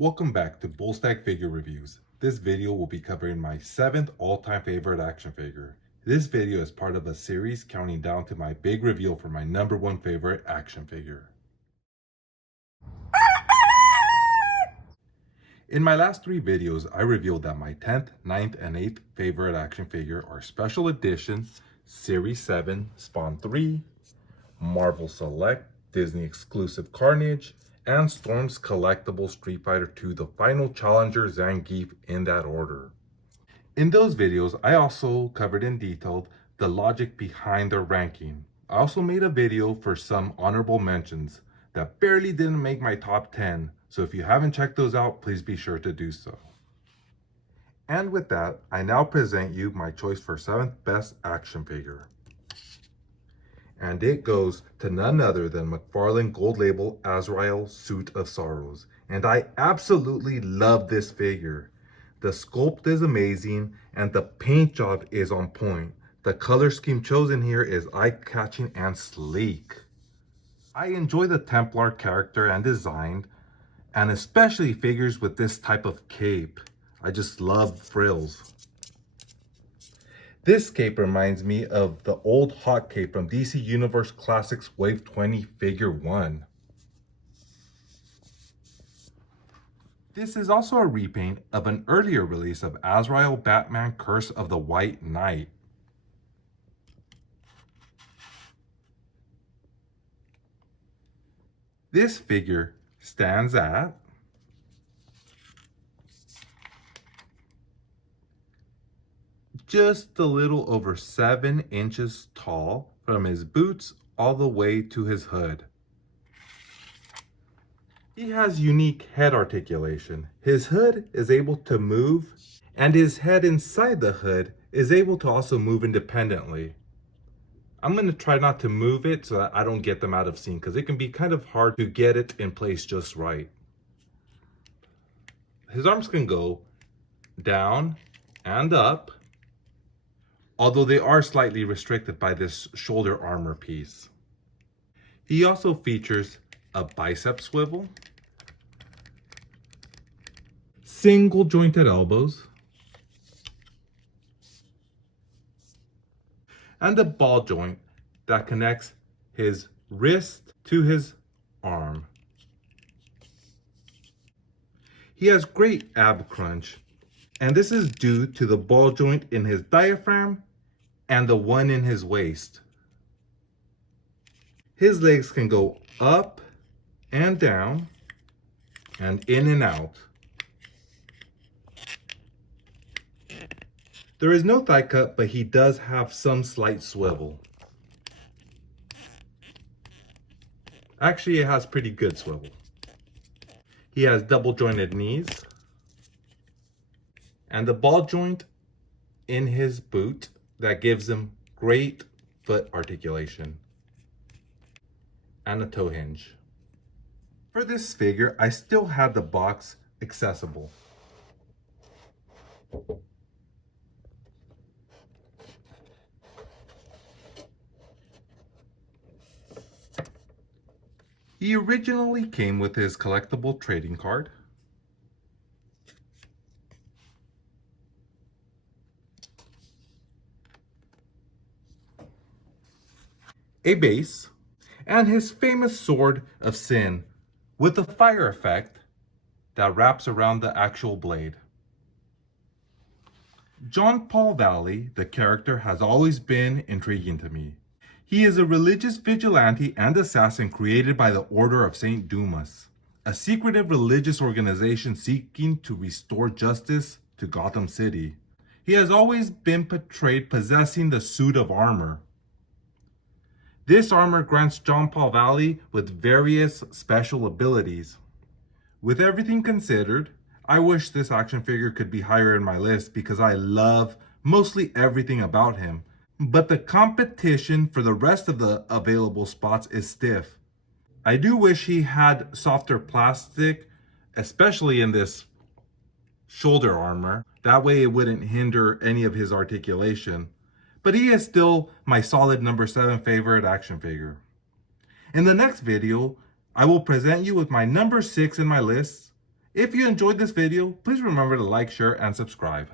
Welcome back to Stag Figure Reviews. This video will be covering my 7th all-time favorite action figure. This video is part of a series counting down to my big reveal for my number 1 favorite action figure. In my last 3 videos, I revealed that my 10th, 9th, and 8th favorite action figure are Special Edition, Series 7, Spawn 3, Marvel Select, Disney Exclusive Carnage, and Storm's Collectible Street Fighter II The Final Challenger Zangief in that order. In those videos, I also covered in detail the logic behind their ranking. I also made a video for some honorable mentions that barely didn't make my top 10, so if you haven't checked those out, please be sure to do so. And with that, I now present you my choice for 7th best action figure. And it goes to none other than McFarlane Gold Label Azrael Suit of Sorrows. And I absolutely love this figure. The sculpt is amazing and the paint job is on point. The color scheme chosen here is eye-catching and sleek. I enjoy the Templar character and design, and especially figures with this type of cape. I just love frills. This cape reminds me of the old hot cape from DC Universe Classics Wave 20 Figure 1. This is also a repaint of an earlier release of Azrael Batman Curse of the White Knight. This figure stands at just a little over 7 inches tall from his boots all the way to his hood. He has unique head articulation. His hood is able to move, and his head inside the hood is able to also move independently. I'm going to try not to move it so that I don't get them out of scene, because it can be kind of hard to get it in place just right. His arms can go down and up, although they are slightly restricted by this shoulder armor piece. He also features a bicep swivel, single jointed elbows, and a ball joint that connects his wrist to his arm. He has great ab crunch, and this is due to the ball joint in his diaphragm and the one in his waist. His legs can go up and down and in and out. There is no thigh cut, but he does have some slight swivel. Actually, it has pretty good swivel. He has double jointed knees and the ball joint in his boot that gives him great foot articulation and a toe hinge. For this figure, I still had the box accessible. He originally came with his collectible trading card, a base, and his famous Sword of Sin with a fire effect that wraps around the actual blade. John Paul Valley, the character, has always been intriguing to me. He is a religious vigilante and assassin created by the Order of St. Dumas, a secretive religious organization seeking to restore justice to Gotham City. He has always been portrayed possessing the suit of armor. This armor grants John Paul Valley with various special abilities. With everything considered, I wish this action figure could be higher in my list because I love mostly everything about him. But the competition for the rest of the available spots is stiff. I do wish he had softer plastic, especially in this shoulder armor. That way it wouldn't hinder any of his articulation. But he is still my solid number 7 favorite action figure. In the next video, I will present you with my number 6 in my list, If you enjoyed this video, please remember to like, share, and subscribe.